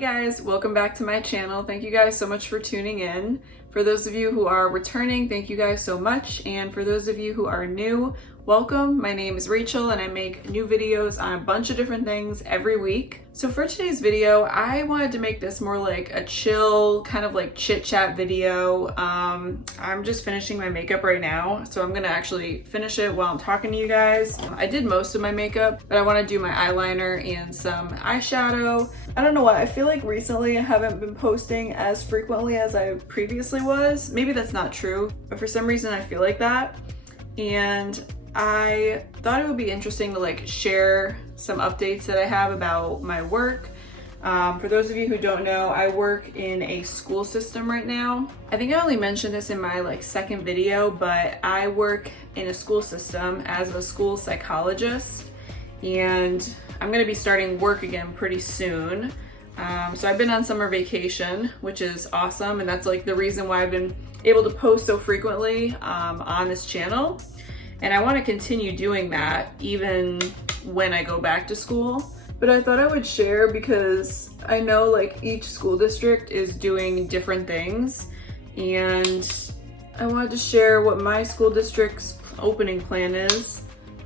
guys, welcome back to my channel. Thank you guys so much for tuning in. For those of you who are returning, thank you guys so much. And for those of you who are new, welcome. My name is Rachel and I make new videos on a bunch of different things every week. So for today's video, I wanted to make this more like a chill, kind of like chit chat video. I'm just finishing my makeup right now, so I'm gonna actually finish it while I'm talking to you guys. I did most of my makeup, but I wanna do my eyeliner and some eyeshadow. I don't know why, I feel like recently I haven't been posting as frequently as I previously was. Maybe that's not true, but for some reason I feel like that. And I thought it would be interesting to like share some updates that I have about my work. For those of you who don't know, I work in a school system right now. I think I only mentioned this in my second video, but I work in a school system as a school psychologist, and I'm gonna be starting work again pretty soon. So I've been on summer vacation, which is awesome, and that's like the reason why I've been able to post so frequently on this channel. And I want to continue doing that even when I go back to school. But I thought I would share because I know like each school district is doing different things, and I wanted to share what my school district's opening plan is.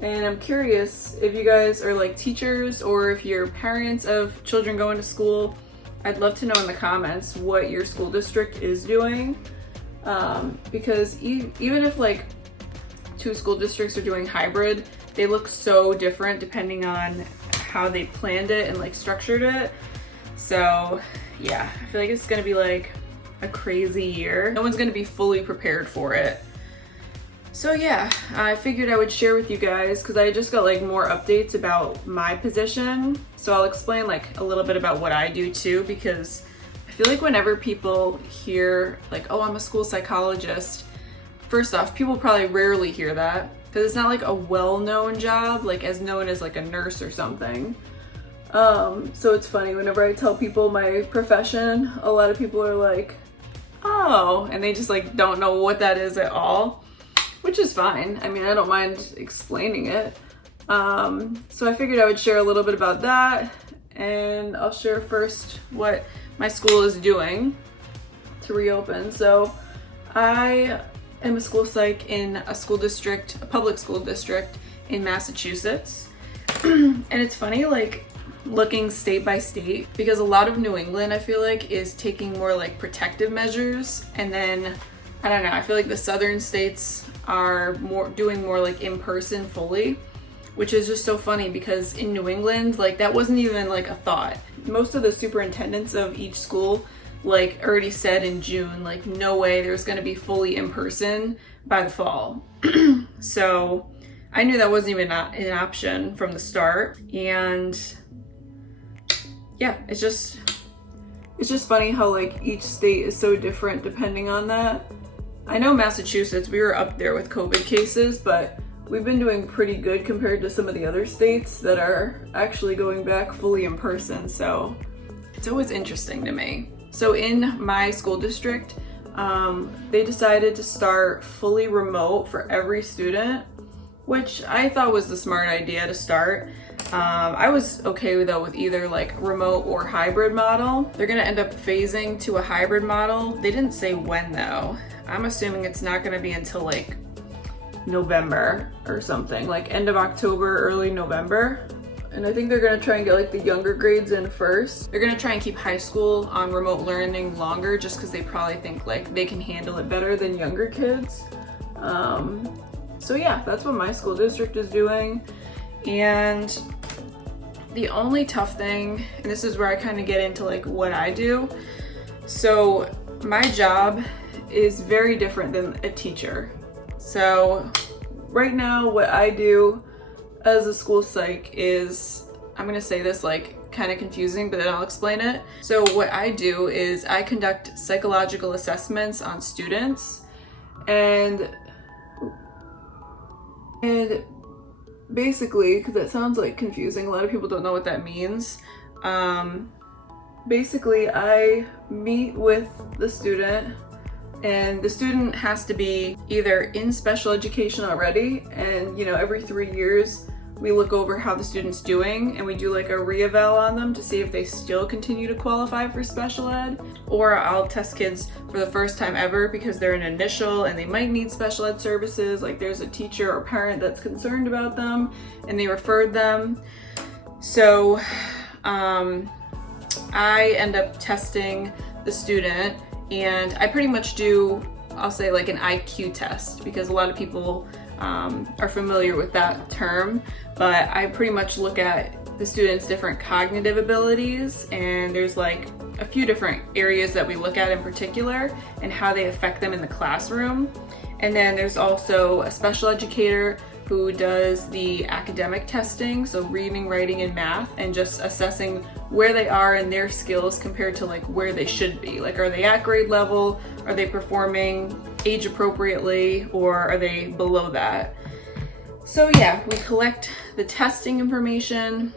And I'm curious if you guys are like teachers or if you're parents of children going to school. I'd love to know in the comments what your school district is doing. Because even if like two school districts are doing hybrid, they look so different depending on how they planned it and like structured it. So yeah, I feel like it's gonna be like a crazy year. No one's gonna be fully prepared for it. So yeah, I figured I would share with you guys because I just got like more updates about my position. So I'll explain like a little bit about what I do too, because I feel like whenever people hear like, oh, I'm a school psychologist, first off, people probably rarely hear that because it's not like a well-known job, like as known as like a nurse or something. So it's funny, whenever I tell people my profession, a lot of people are like, oh, and they just like don't know what that is at all, which is fine. I mean, I don't mind explaining it. So I figured I would share a little bit about that, and I'll share first what my school is doing to reopen. So I am a school psych in a school district, a public school district in Massachusetts. And it's funny, like looking state by state, because a lot of New England, I feel like, is taking more like protective measures. And then, I don't know, I feel like the southern states are doing more like in person fully, which is just so funny because in New England, like that wasn't even like a thought. Most of the superintendents of each school like already said in June, like no way there's gonna be fully in person by the fall. So I knew that wasn't even an option from the start. And yeah, it's just funny how like each state is so different depending on that. I know Massachusetts, we were up there with COVID cases, but we've been doing pretty good compared to some of the other states that are actually going back fully in person. So it's always interesting to me. So in my school district, they decided to start fully remote for every student, which I thought was the smart idea to start. I was okay with either like remote or hybrid model. They're gonna end up phasing to a hybrid model. They didn't say when though. I'm assuming it's not gonna be until like November or something, like end of October, early November. And I think they're gonna try and get like the younger grades in first. They're gonna try and keep high school on remote learning longer just because they probably think like they can handle it better than younger kids. So yeah, that's what my school district is doing. And the only tough thing, and this is where I kind of get into like what I do. So my job is very different than a teacher. So right now what I do as a school psych is, I'm gonna say this like kind of confusing, but then I'll explain it. So what I do is I conduct psychological assessments on students, and basically, because that sounds like confusing, a lot of people don't know what that means. Basically, I meet with the student, and the student has to be either in special education already, and every 3 years we look over how the student's doing and we do like a re-eval on them to see if they still continue to qualify for special ed. Or I'll test kids for the first time ever because they're an initial and they might need special ed services, like there's a teacher or parent that's concerned about them and they referred them. So I end up testing the student, and I pretty much do, I'll say like an IQ test, because a lot of people are familiar with that term, but I pretty much look at the students' different cognitive abilities, and there's like a few different areas that we look at in particular and how they affect them in the classroom. And then there's also a special educator who does the academic testing, so reading, writing, and math, and just assessing where they are in their skills compared to like where they should be. Like, are they at grade level? Are they performing age appropriately, or are they below that? So yeah, we collect the testing information.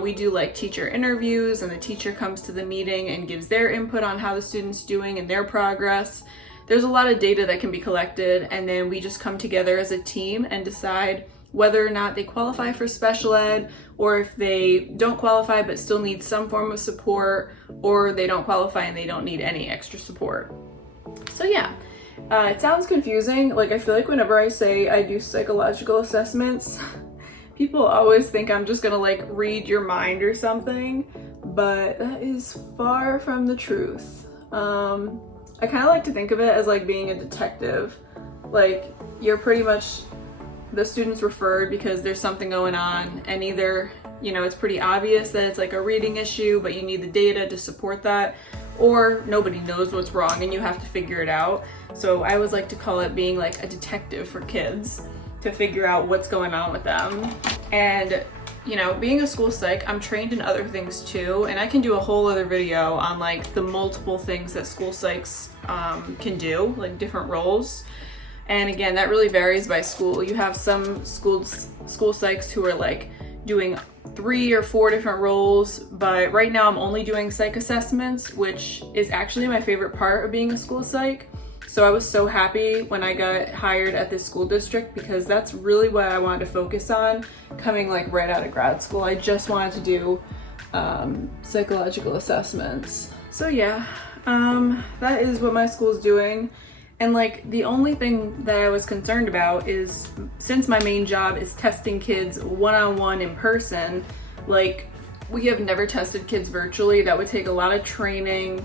We do like teacher interviews, and the teacher comes to the meeting and gives their input on how the student's doing and their progress. There's a lot of data that can be collected, and then we just come together as a team and decide whether or not they qualify for special ed, or if they don't qualify but still need some form of support, or they don't qualify and they don't need any extra support. So yeah, it sounds confusing. Like, I feel like whenever I say I do psychological assessments, people always think I'm just gonna like read your mind or something, but that is far from the truth. I kind of like to think of it as like being a detective. Like, you're pretty much, the student's referred because there's something going on, and either, you know, it's pretty obvious that it's like a reading issue, but you need the data to support that, or nobody knows what's wrong and you have to figure it out. So I always like to call it being like a detective for kids to figure out what's going on with them. And you know, being a school psych, I'm trained in other things too, and I can do a whole other video on like the multiple things that school psychs can do, like different roles. And again, that really varies by school. You have some school psychs who are like doing 3 or 4 different roles, but right now I'm only doing psych assessments, which is actually my favorite part of being a school psych. So I was so happy when I got hired at this school district, because that's really what I wanted to focus on coming like right out of grad school. I just wanted to do psychological assessments. So yeah, that is what my school's doing. And like, the only thing that I was concerned about is, since my main job is testing kids one-on-one in person, like, we have never tested kids virtually. That would take a lot of training,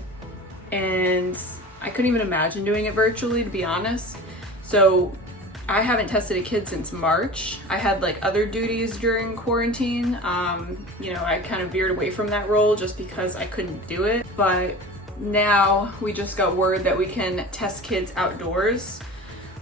and I couldn't even imagine doing it virtually, to be honest. So I haven't tested a kid since March. I had like other duties during quarantine. You know, I kind of veered away from that role just because I couldn't do it. But now we just got word that we can test kids outdoors,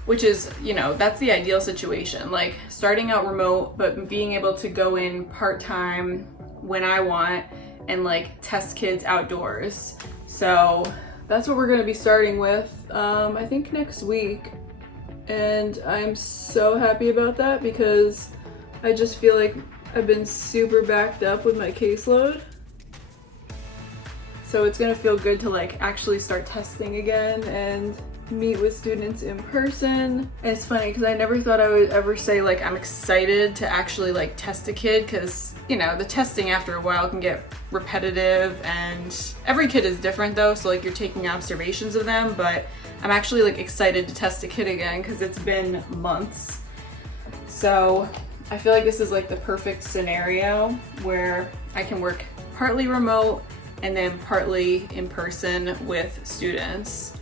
which is, you know, that's the ideal situation. Like, starting out remote, but being able to go in part-time when I want and like test kids outdoors. So that's what we're going to be starting with, I think next week. And I'm so happy about that, because I just feel like I've been super backed up with my caseload. So it's going to feel good to like actually start testing again and meet with students in person. And it's funny because I never thought I would ever say like I'm excited to actually like test a kid, because you know, the testing after a while can get repetitive, and every kid is different though, so like you're taking observations of them. But I'm actually like excited to test a kid again because it's been months. So I feel like this is like the perfect scenario where I can work partly remote and then partly in person with students.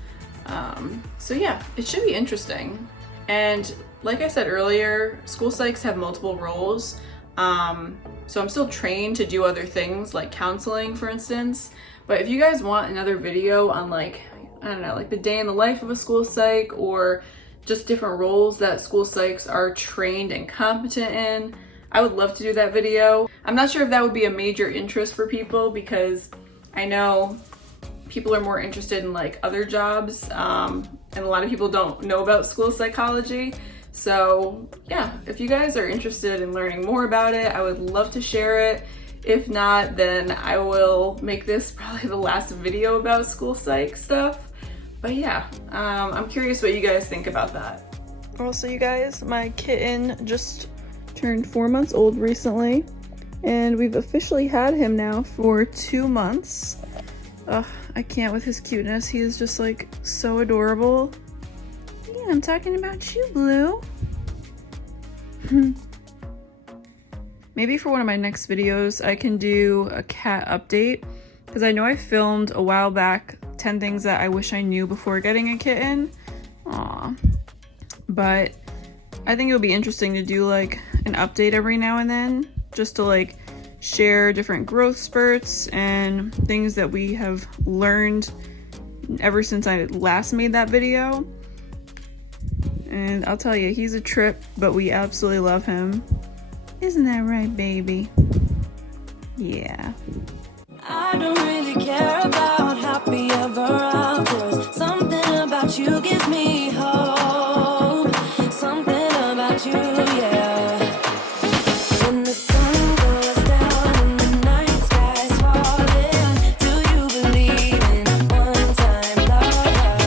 So yeah, it should be interesting. And like I said earlier, school psychs have multiple roles. So I'm still trained to do other things like counseling, for instance. But if you guys want another video on like, I don't know, like the day in the life of a school psych, or just different roles that school psychs are trained and competent in, I would love to do that video. I'm not sure if that would be a major interest for people, because I know people are more interested in like other jobs, and a lot of people don't know about school psychology. So yeah, if you guys are interested in learning more about it, I would love to share it. If not, then I will make this probably the last video about school psych stuff. But yeah, I'm curious what you guys think about that. Also, you guys, my kitten just turned 4 months old recently, and we've officially had him now for 2 months. Ugh, I can't with his cuteness. He is just like so adorable. Yeah, I'm talking about you, Blue. Maybe for one of my next videos, I can do a cat update, because I know I filmed a while back 10 things that I wish I knew before getting a kitten. Aw. But I think it'll be interesting to do like an update every now and then, just to like share different growth spurts and things that we have learned ever since I last made that video. And I'll tell you, he's a trip, but we absolutely love him. Isn't that right, baby? Yeah. I don't really care about happy ever after. Something about you gives me hope.